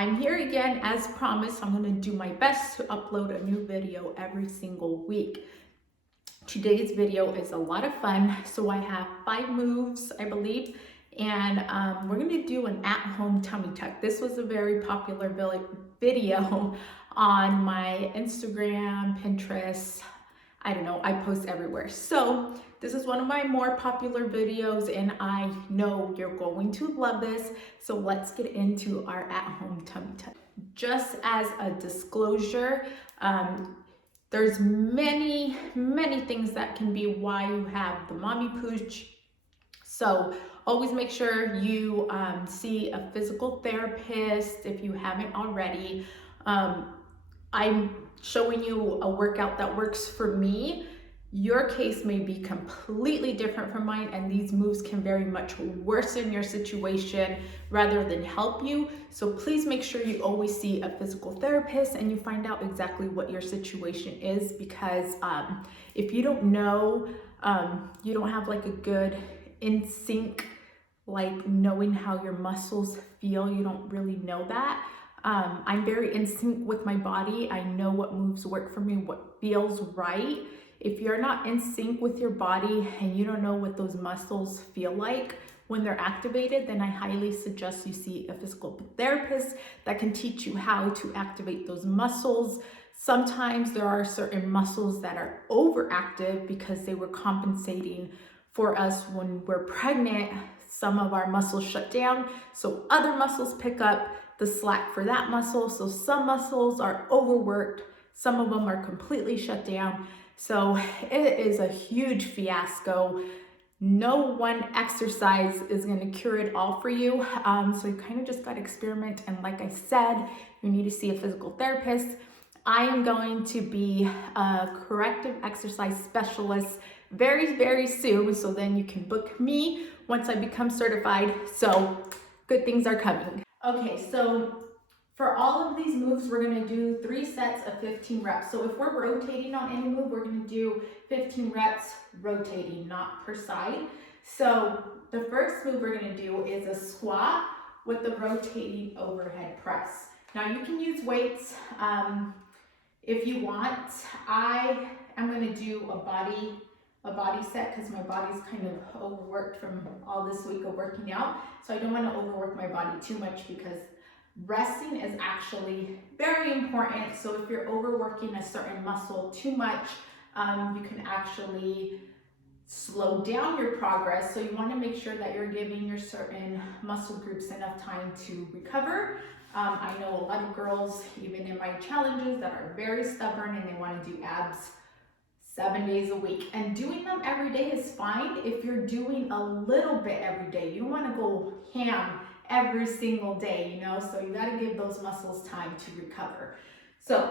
I'm here again. As promised, I'm going to do my best to upload a new video every single week. Today's video is a lot of fun. So I have 5 moves, I believe, and we're going to do an at-home tummy tuck. This was a very popular video on my Instagram, Pinterest. I don't know, I post everywhere. So this is one of my more popular videos and I know you're going to love this. So let's get into our at-home tummy tuck. Just as a disclosure, there's many things that can be why you have the mommy pooch. So always make sure you see a physical therapist if you haven't already. I'm showing you a workout that works for me. Your case may be completely different from mine, and these moves can very much worsen your situation rather than help you. So please make sure you always see a physical therapist and you find out exactly what your situation is, because if you don't know, you don't have like a good in sync, like knowing how your muscles feel, you don't really know that. I'm very in sync with my body. I know what moves work for me, what feels right. If you're not in sync with your body and you don't know what those muscles feel like when they're activated, then I highly suggest you see a physical therapist that can teach you how to activate those muscles. Sometimes there are certain muscles that are overactive because they were compensating for us when we're pregnant. Some of our muscles shut down, so other muscles pick up the slack for that muscle. So some muscles are overworked, some of them are completely shut down. So it is a huge fiasco. No one exercise is going to cure it all for you. So you kind of just got to experiment. And like I said, you need to see a physical therapist. I am going to be a corrective exercise specialist very soon. So then you can book me once I become certified. So good things are coming. Okay, so for all of these moves, we're gonna do 3 sets of 15 reps. So if we're rotating on any move, we're gonna do 15 reps rotating, not per side. So the first move we're gonna do is a squat with the rotating overhead press. Now you can use weights if you want. I am gonna do a body set because my body's kind of overworked from all this week of working out. So I don't want to overwork my body too much, because resting is actually very important. So if you're overworking a certain muscle too much, you can actually slow down your progress. So you want to make sure that you're giving your certain muscle groups enough time to recover. I know a lot of girls, even in my challenges, that are very stubborn and they want to do abs 7 days a week, and doing them every day is fine if you're doing a little bit every day. You don't want to go ham every single day, you know, so you got to give those muscles time to recover. So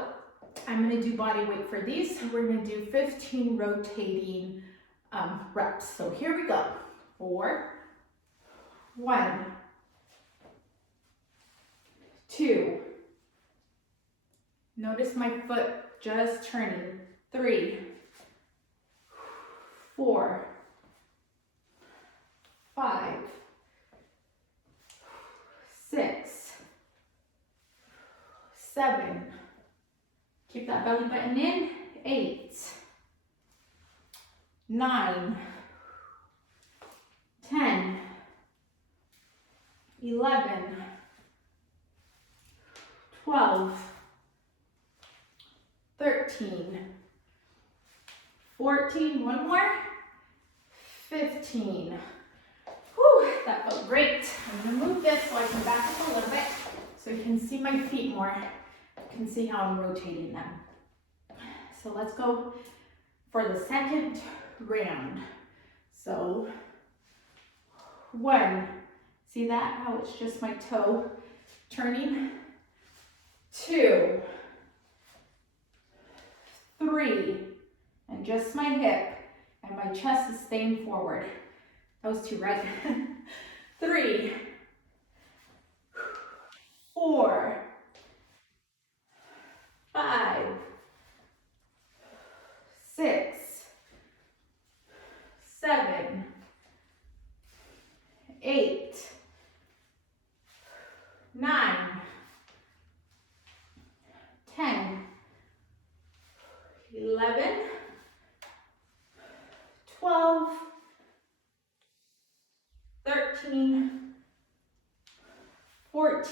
I'm going to do body weight for these. We're going to do 15 rotating reps. So here we go. 4, 1, 2, notice my foot just turning. 3, 4, 5, 6, 7, keep that belly button in. 8, 9, 10, 11, 12, 13, 14, one more, 15. Whew, that felt great. I'm gonna move this so I can back up a little bit so you can see my feet more. You can see how I'm rotating them. So let's go for the second round. So 1, see that, how it's just my toe turning. 2, 3, and just my hip and my chest is staying forward. That was 2, right? 3, 4, 5, 6, 7, 8, 9,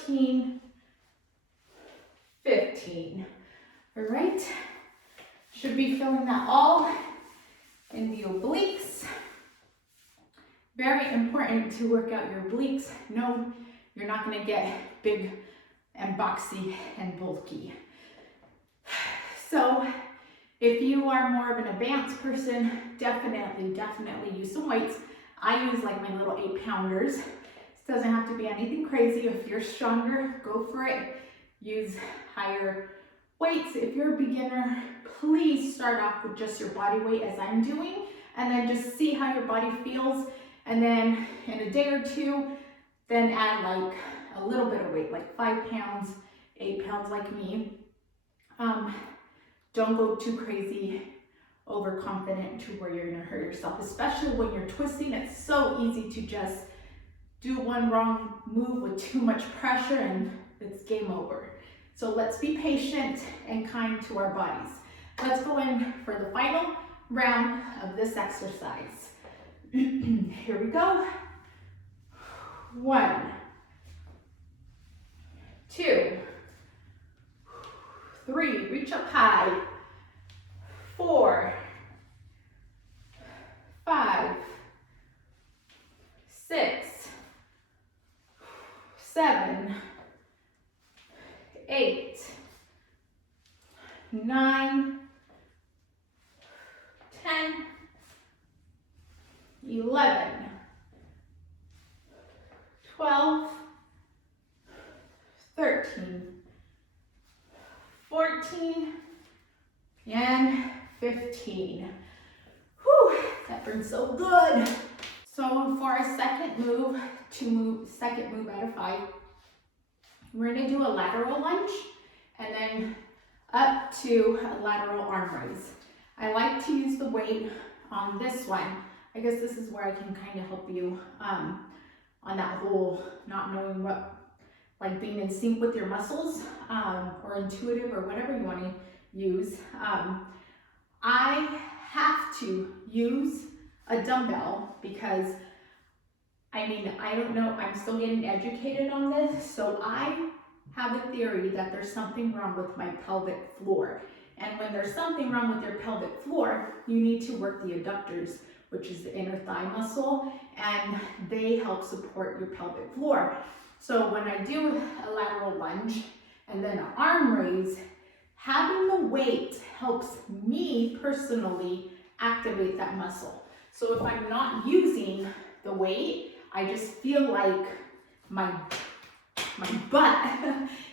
14, 15. All right, should be feeling that all in the obliques. Very important to work out your obliques. No, you're not gonna get big and boxy and bulky. So if you are more of an advanced person, definitely use some weights. I use like my little 8-pounders. This doesn't have to be anything crazy. If you're stronger, go for it. Use higher weights. If you're a beginner, please start off with just your body weight as I'm doing, and then just see how your body feels. And then in a day or two, then add like a little bit of weight, like 5 pounds, 8 pounds like me. Don't go too crazy, overconfident to where you're gonna hurt yourself, especially when you're twisting. It's so easy to just do one wrong move with too much pressure and it's game over. So let's be patient and kind to our bodies. Let's go in for the final round of this exercise. Here we go. 1, 2, 3, reach up high. 4, 5, 6, 7, 8, 9, 10, 11, 12, 13, 14, and 15. Whew, that burns so good. So for our second move, second move out of 5, we're gonna do a lateral lunge and then up to a lateral arm raise. I like to use the weight on this one. I guess this is where I can kind of help you on that whole not knowing what, like being in sync with your muscles or intuitive or whatever you want to use. I have to use a dumbbell because, I mean, I don't know, I'm still getting educated on this. So I have a theory that there's something wrong with my pelvic floor. And when there's something wrong with your pelvic floor, you need to work the adductors, which is the inner thigh muscle, and they help support your pelvic floor. So when I do a lateral lunge and then an arm raise, having the weight helps me personally activate that muscle. So if I'm not using the weight, I just feel like my butt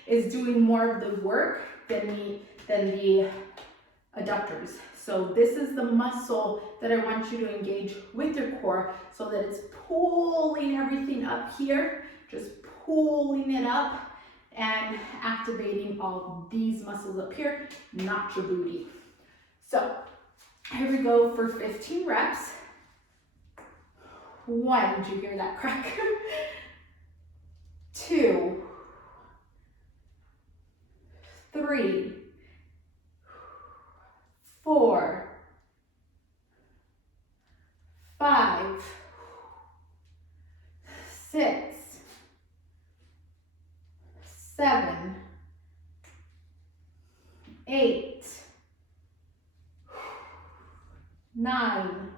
is doing more of the work than the adductors. So this is the muscle that I want you to engage with your core so that it's pulling everything up here, just pulling it up and activating all these muscles up here, not your booty. So here we go for 15 reps. 1, did you hear that crack? 2, 3, 4, 5, 6, 7, 8, 9,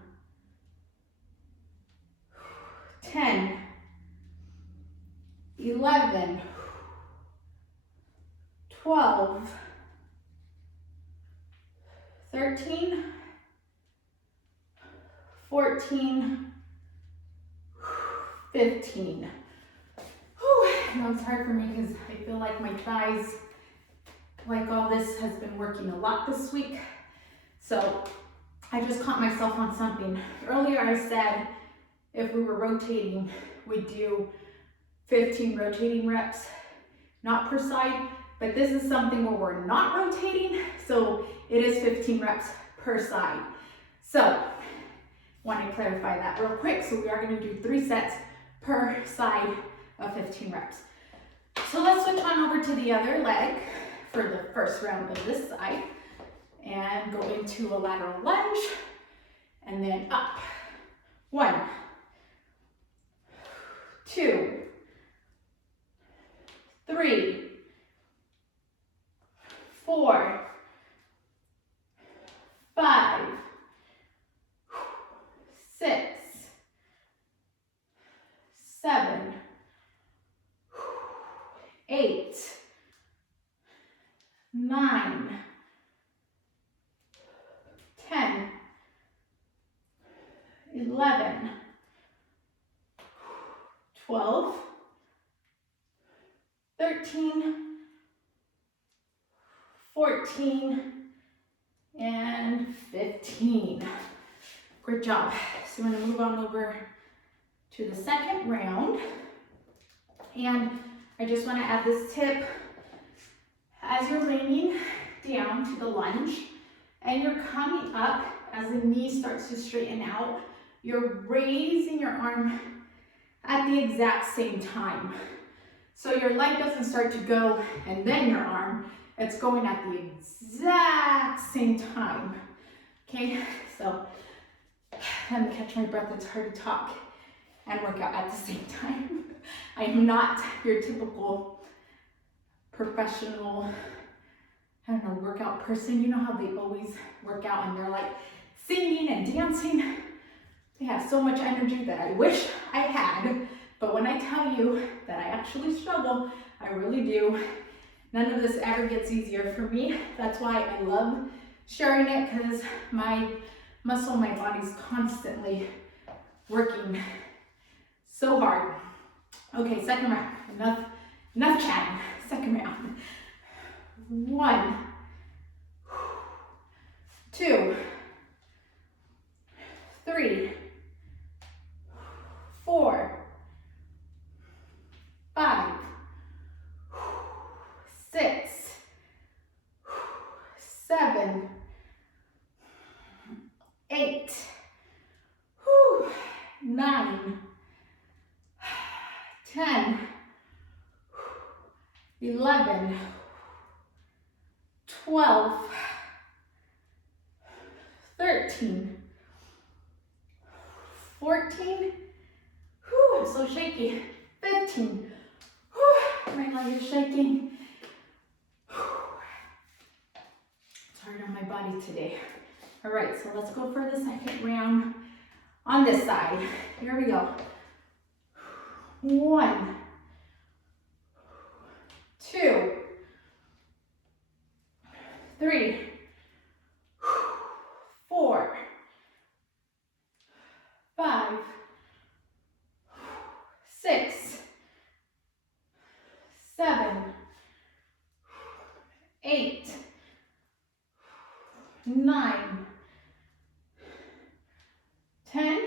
10, 11, 12, 13, 14, 15. No, it's hard for me because I feel like my thighs, like all this has been working a lot this week. So I just caught myself on something. Earlier I said if we were rotating, we'd do 15 rotating reps, not per side, but this is something where we're not rotating, so it is 15 reps per side. So want to clarify that real quick. So we are going to do 3 sets per side of 15 reps. So let's switch on over to the other leg for the first round of this side and go into a lateral lunge and then up. 1, 2, 3, 4, 5, 6, 7, 8, 9, 10, 11, 12, 13, 14, and 15. Great job. So we're gonna move on over to the second round. And I just wanna add this tip. As you're leaning down to the lunge and you're coming up, as the knee starts to straighten out, you're raising your arm at the exact same time. So your leg doesn't start to go and then your arm, it's going at the exact same time. Okay, so let me catch my breath. It's hard to talk and work out at the same time. I am not your typical professional, I don't know, workout person. You know how they always work out and they're like singing and dancing. They have so much energy that I wish I had. But when I tell you that I actually struggle, I really do. None of this ever gets easier for me. That's why I love sharing it, because my muscle, my body's constantly working so hard. Okay, second round. Enough chatting. Second round. 1, 2, 3, 4, 5, 6, 7, 8, 9, 10, 11, 12, 13, 14, I'm so shaky, 15, my leg is shaking. It's hard on my body today. All right, so let's go for the second round on this side. Here we go. 1, 2, 3, 4, 5, 6, 7, 8, 9, 10,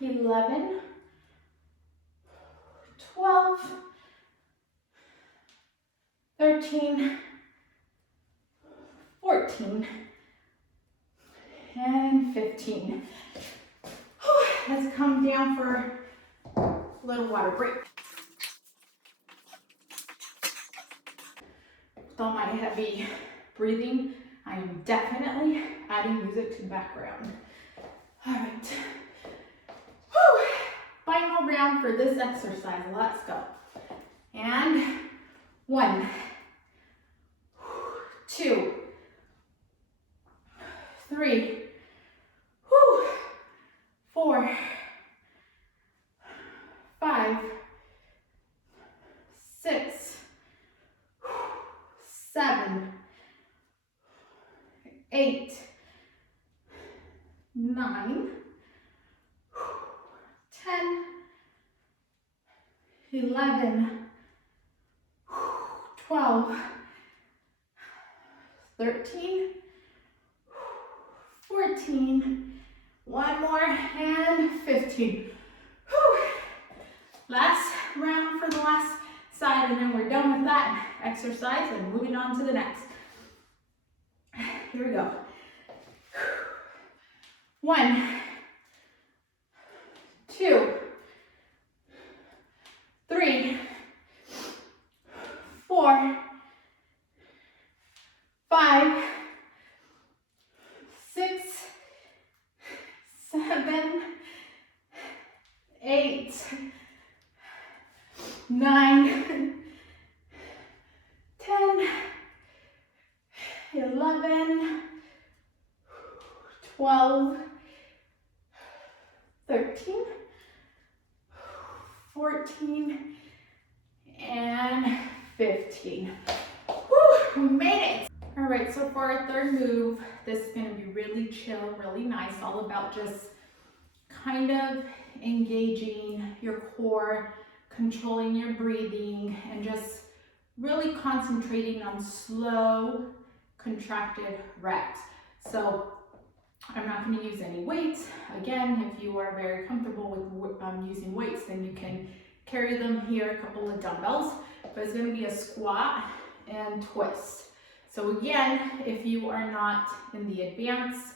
11, 12, 13, 14, and 15. Let's come down for a little water break. With all my heavy breathing, I am definitely adding music to the background. All right. Whew. Final round for this exercise. Let's go. And 1, 2, 3, 4, 5, 6, 7, 8, 9, 10, 11, 12, 13, 14, one more, and 15. Whew. Last round for the last side, and then we're done with that exercise and moving on to the next. Here we go. 1, 2, 3, 4, 5, 6, 7, 8, 9, 11, 12, 13, 14, and 15. Whew, we made it. All right, so for our third move, this is gonna be really chill, really nice, all about just kind of engaging your core, controlling your breathing, and just really concentrating on slow, contracted reps. So I'm not going to use any weights. Again, if you are very comfortable with using weights, then you can carry them here, a couple of dumbbells, but it's going to be a squat and twist. So again, if you are not in the advanced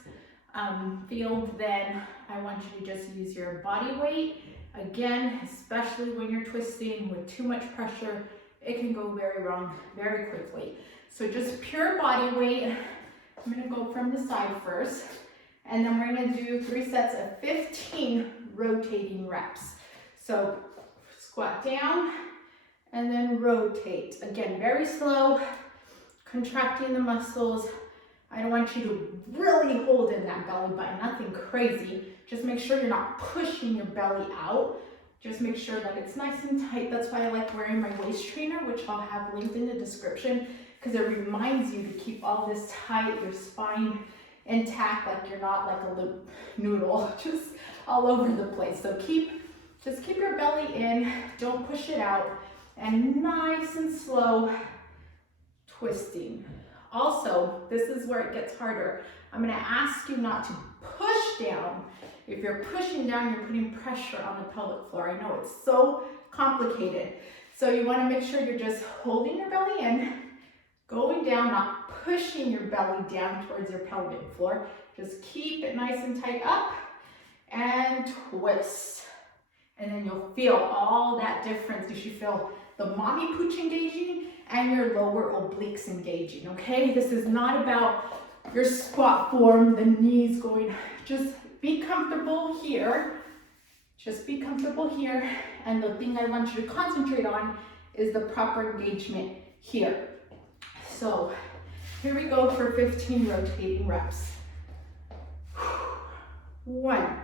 field, then I want you to just use your body weight. Again, especially when you're twisting with too much pressure, it can go very wrong very quickly. So just pure body weight. I'm gonna go from the side first, and then we're gonna do 3 sets of 15 rotating reps. So squat down and then rotate. Again, very slow, contracting the muscles. I don't want you to really hold in that belly button, nothing crazy. Just make sure you're not pushing your belly out. Just make sure that it's nice and tight. That's why I like wearing my waist trainer, which I'll have linked in the description, because it reminds you to keep all this tight, your spine intact, like you're not like a loop noodle, just all over the place. So just keep your belly in, don't push it out, and nice and slow twisting. Also, this is where it gets harder. I'm gonna ask you not to push down. If you're pushing down, you're putting pressure on the pelvic floor. I know it's so complicated. So you wanna make sure you're just holding your belly in, going down, not pushing your belly down towards your pelvic floor. Just keep it nice and tight up and twist. And then you'll feel all that difference. You should feel the mommy pooch engaging and your lower obliques engaging, okay? This is not about your squat form, the knees going. Just be comfortable here. Just be comfortable here. And the thing I want you to concentrate on is the proper engagement here. So here we go for 15 rotating reps. 1,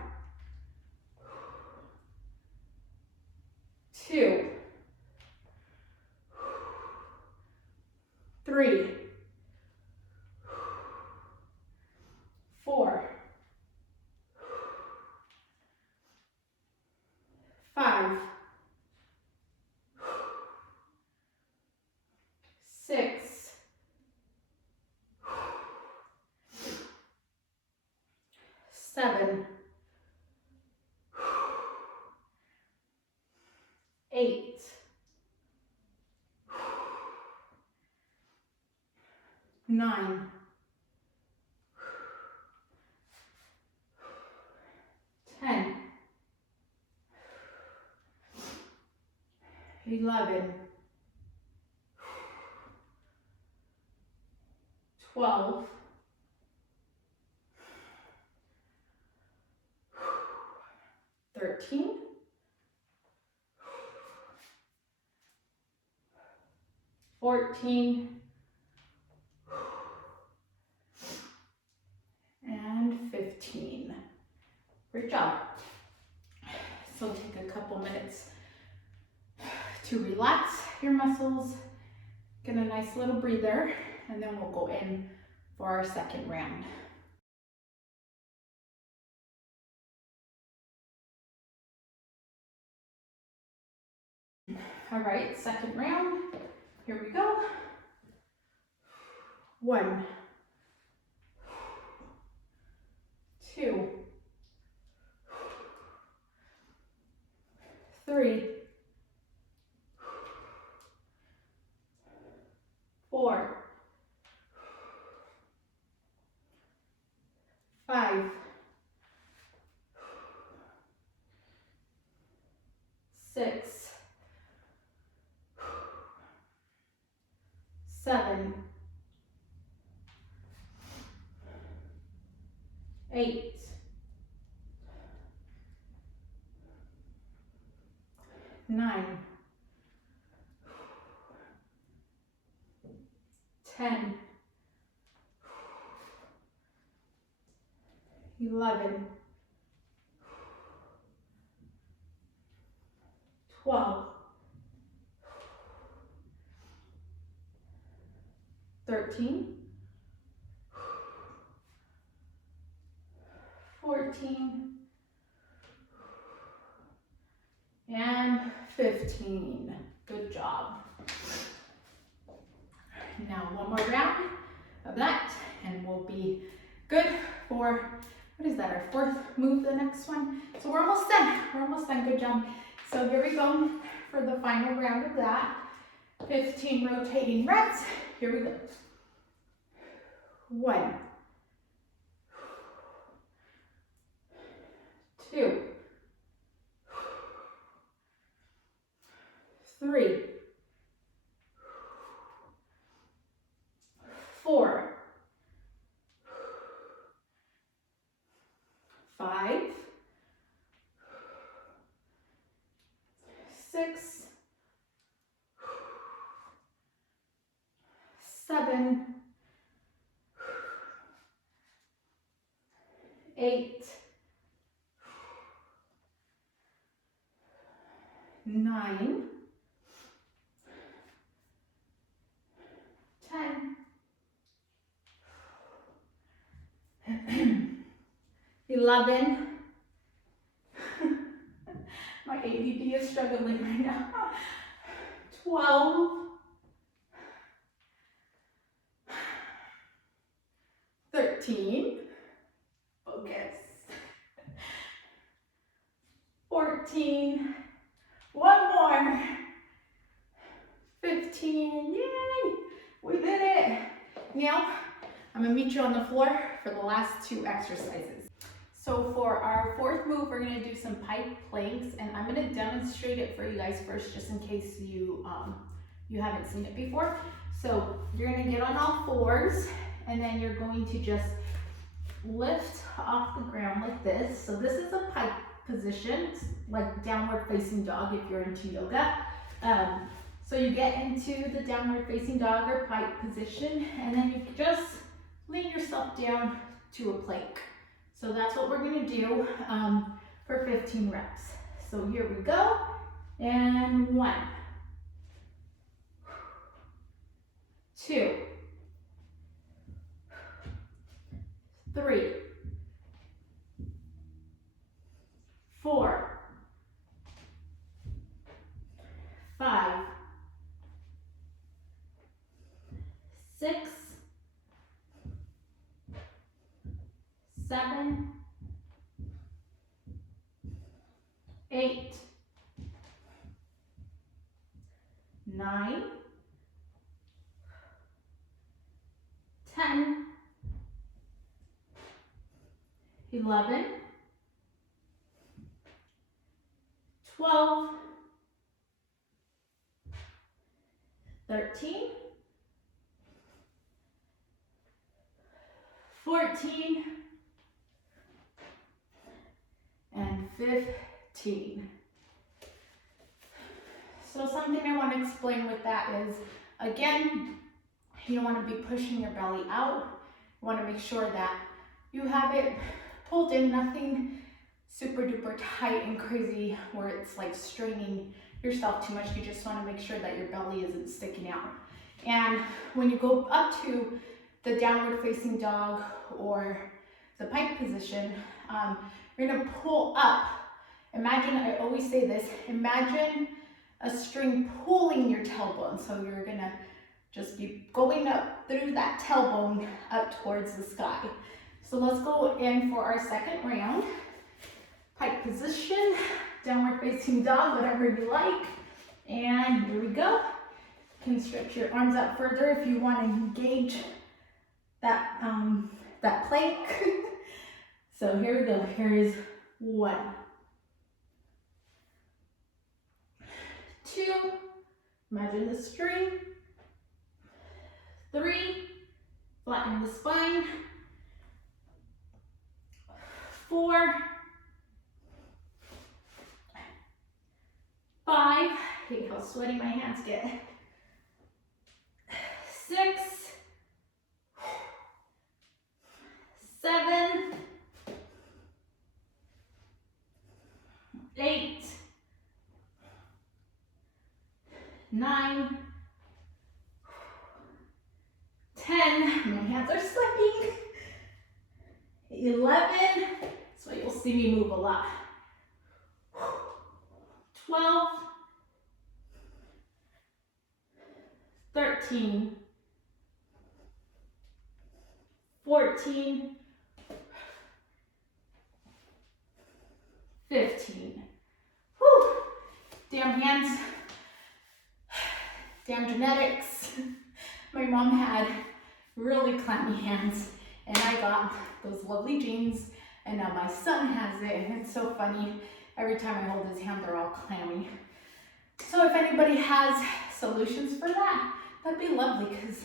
2, 3, 4, 5, 6, 7, 8, 9, 10, 11, 12, 13, 14, and 15. Great job. So take a couple minutes to relax your muscles, get a nice little breather, and then we'll go in for our second round. All right, second round. Here we go. 1, 2, 3, 4, 5, 6, 7, 8, 9, 10, 11, 12, 13, 14, and 15. Good job. Now one more round of that and we'll be good for, what is that, our fourth move, the next one? So we're almost done. We're almost done. Good job. So here we go for the final round of that. 15 rotating reps. Here we go. 1, 2, 3, 4, 5, 6, 7, 8, 9, 10, 11. My ADD is struggling right now. 12, 13, focus. 14, one more. 15, yay, we did it. Now, I'm gonna meet you on the floor for the last 2 exercises. So for our fourth move, we're gonna do some pike planks, and I'm gonna demonstrate it for you guys first, just in case you haven't seen it before. So you're gonna get on all fours, and then you're going to just lift off the ground like this. So this is a pike position, like downward facing dog if you're into yoga. So you get into the downward facing dog or pike position, and then you just lean yourself down to a plank. So that's what we're gonna do for 15 reps. So here we go, and 1, 2, 3, 4, 5, 6, 7, 8, 9, 10, 11, 12, 13, 14, and 15. So something I want to explain with that is, again, you don't want to be pushing your belly out. You want to make sure that you have it pulled in, nothing super duper tight and crazy where it's like straining yourself too much. You just want to make sure that your belly isn't sticking out. And when you go up to the downward facing dog or the pike position, you're gonna pull up. Imagine, I always say this, imagine a string pulling your tailbone. So you're gonna just be going up through that tailbone up towards the sky. So let's go in for our second round. Pike position, downward facing dog, whatever you like. And here we go. You can stretch your arms out further if you want to engage that, that plank. So here we go. Here is 1, 2, imagine the string. 3, flatten the spine. 4, 5, I hate how sweaty my hands get. 6, 7, 9, 10, my hands are slipping, 11, so you'll see me move a lot, 12, 13, 14, 15. Whew. Damn hands, damn genetics. My mom had really clammy hands, and I got those lovely genes, and now my son has it, and it's so funny. Every time I hold his hand, they're all clammy. So if anybody has solutions for that, that'd be lovely, because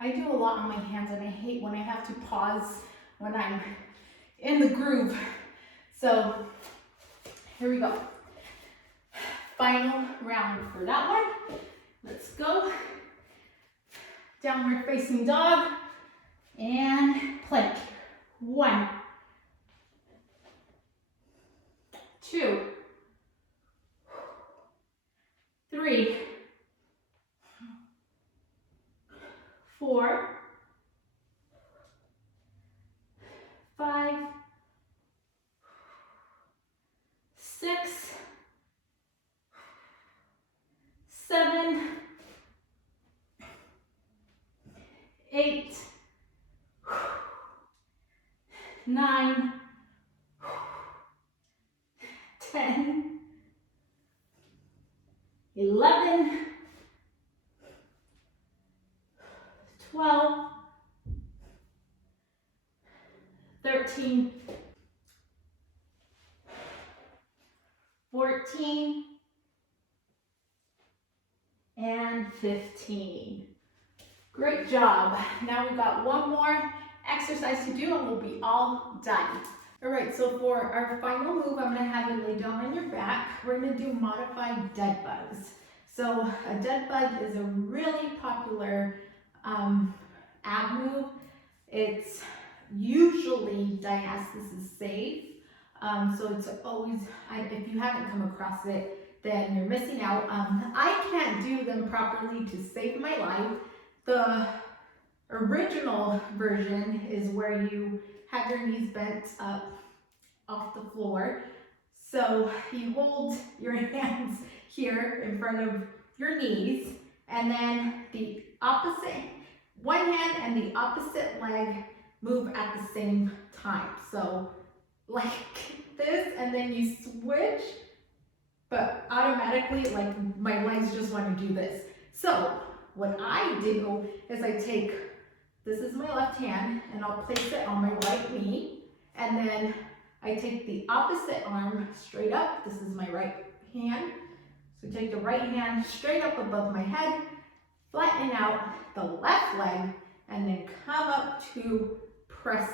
I do a lot on my hands, and I hate when I have to pause when I'm in the groove. So here we go. Final round for that one. Let's go. Downward facing dog and plank. 1, 2, 3, 4, 5, 6, 7, 8, 9, 10, 11, 12, 13, 14, and 15. Great job. Now we've got one more exercise to do and we'll be all done. All right, so for our final move, I'm gonna have you lay down on your back. We're gonna do modified dead bugs. So a dead bug is a really popular ab move. It's usually diastasis is safe. So it's always, if you haven't come across it, then you're missing out. I can't do them properly to save my life. The original version is where you have your knees bent up off the floor. So you hold your hands here in front of your knees, and then the opposite, one hand and the opposite leg move at the same time. So like this, and then you switch, but automatically, like my legs just want to do this. So what I do is I take, this is my left hand, and I'll place it on my right knee, and then I take the opposite arm straight up. This is my right hand. So take the right hand straight up above my head, flatten out the left leg, and then come up to press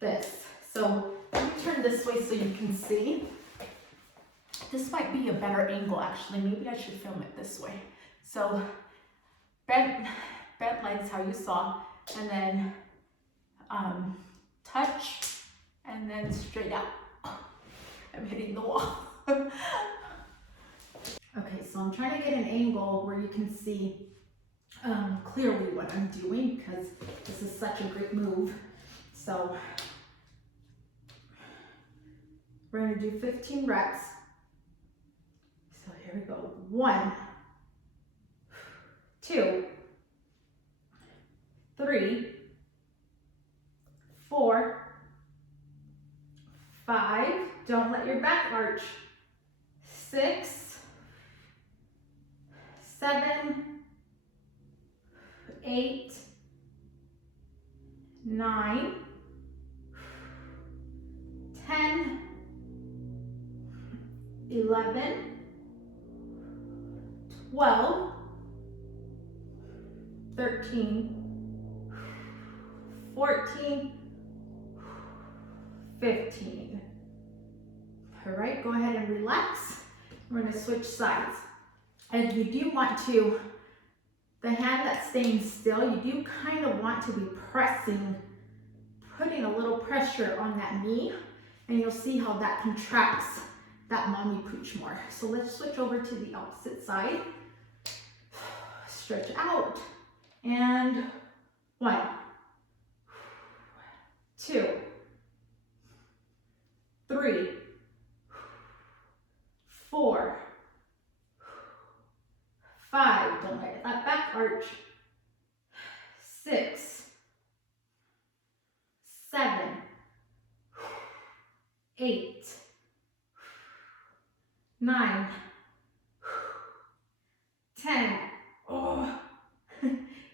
this. So let me turn this way so you can see. This might be a better angle actually. Maybe I should film it this way. So bent legs, how you saw, and then touch, and then straight out. I'm hitting the wall. Okay, so I'm trying to get an angle where you can see clearly what I'm doing, because this is such a great move. So we're gonna do 15 reps. So here we go. 1, 2, 3, 4, 5, don't let your back arch, 6, 7, 8, 9, 10, 11, 12, 13, 14, 15. All right, go ahead and relax. We're going to switch sides. And you do want to, the hand that's staying still, you do kind of want to be pressing, putting a little pressure on that knee, and you'll see how that contracts that mommy pooch more. So let's switch over to the opposite side. Stretch out. And 1, 2, 3, 4, 5, don't let that back arch, 6, 7, 8, 9, 10,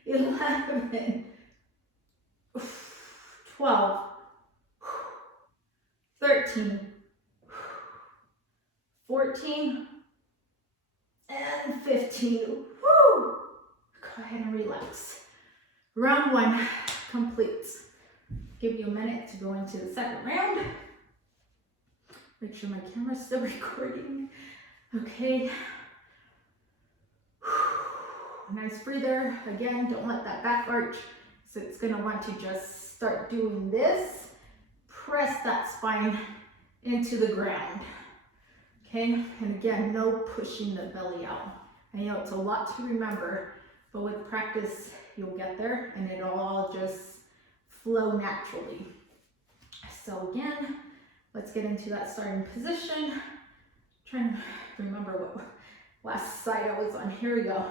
11, 12, 13, 14, and 15. Woo! Go ahead and relax. Round 1 complete. Give you a minute to go into the second round. Make sure my camera's still recording. Okay. Nice breather. Again, don't let that back arch. So it's gonna want to just start doing this. Press that spine into the ground. Okay, and again, no pushing the belly out. I know it's a lot to remember, but with practice, you'll get there and it'll all just flow naturally. So again, let's get into that starting position. Trying to remember what last side I was on. Here we go.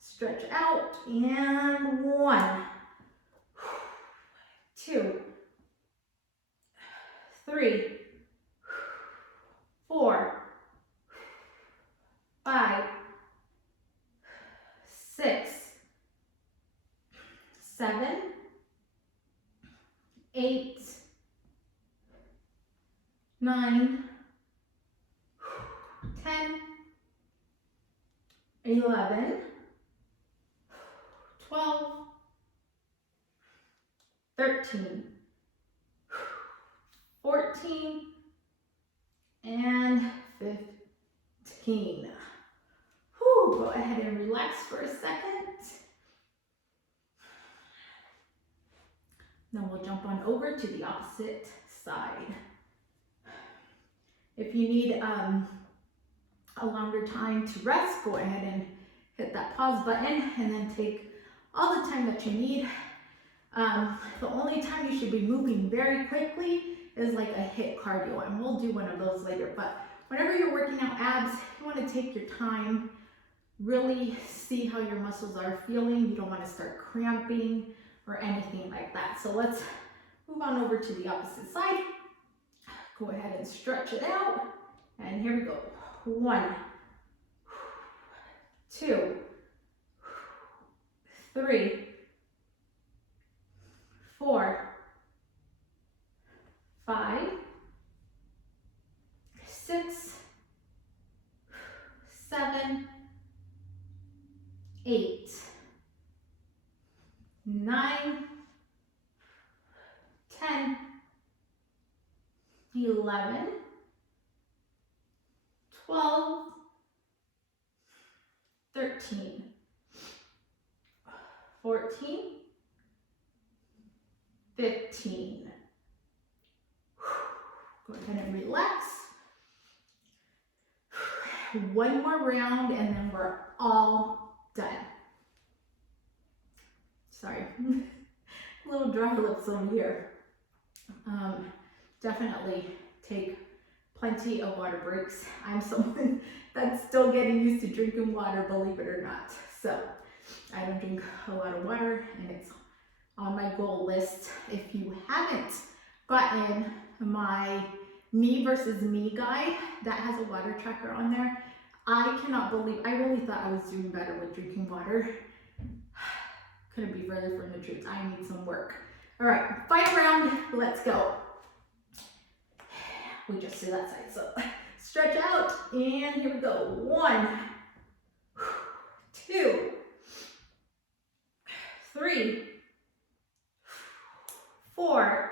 Stretch out, and 1, 2, 3, 4, 5, 6, 7, 8, 9, 10, 11, 12, 13, 14, and 15. Whew, go ahead and relax for a second. Then we'll jump on over to the opposite side. If you need a longer time to rest, go ahead and hit that pause button and then take all the time that you need. The only time you should be moving very quickly is like a HIIT cardio, and we'll do one of those later. But whenever you're working out abs, you want to take your time, really see how your muscles are feeling. You don't want to start cramping or anything like that. So let's move on over to the opposite side. Go ahead and stretch it out. And here we go. 1, 2, 3, 4, 5, 6, 7, 8, 9, 10, 11, 12, 13, 14, 15. Go ahead and relax. One more round and then we're all done. Sorry, a little dry lips over here. Definitely take plenty of water breaks. I'm someone that's still getting used to drinking water, believe it or not. So I don't drink a lot of water and it's on my goal list. If you haven't gotten my me versus me guide that has a water tracker on there, I cannot believe, I really thought I was doing better with drinking water. Couldn't be further from the truth. I need some work. All right, final round, let's go. We just do that side, so stretch out, and here we go. 1, 2, 3, 4,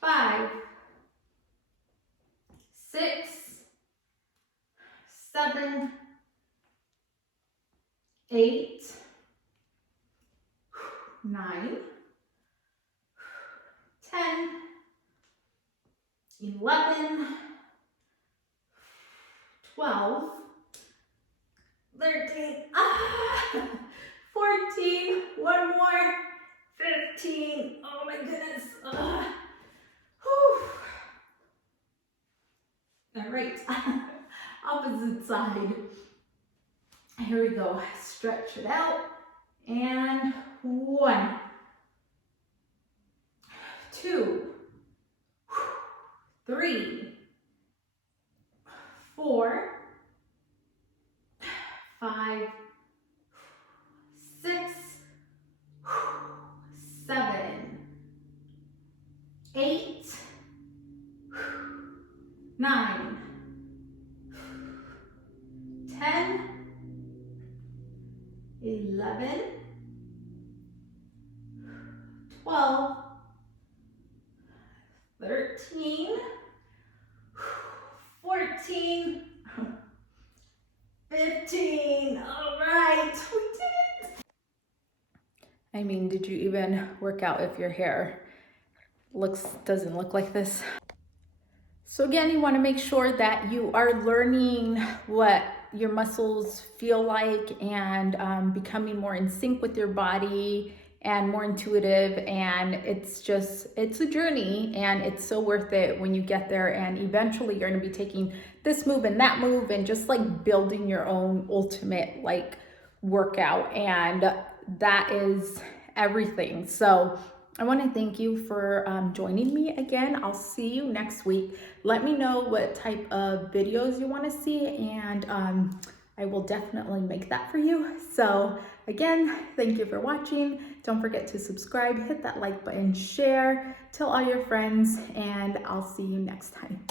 5, 6, 7, 8, 9, 10, 11, 12, 13, 14, one more, 15, oh my goodness. Whew. All right, opposite side. Here we go, stretch it out, and 1, 2, 3, 4, 5, 6, 7, 8, 9, 10, 11, 12, 13, 14, 15. All right, we did it. I mean, did you even work out if your hair doesn't look like this? So again, you want to make sure that you are learning what your muscles feel like and becoming more in sync with your body and more intuitive. And it's a journey, and it's so worth it when you get there. And eventually you're going to be taking this move and that move and just like building your own ultimate like workout. And that is everything. So I want to thank you for joining me again. I'll see you next week. Let me know what type of videos you want to see, and I will definitely make that for you. So again, thank you for watching. Don't forget to subscribe, hit that like button, share, tell all your friends, and I'll see you next time.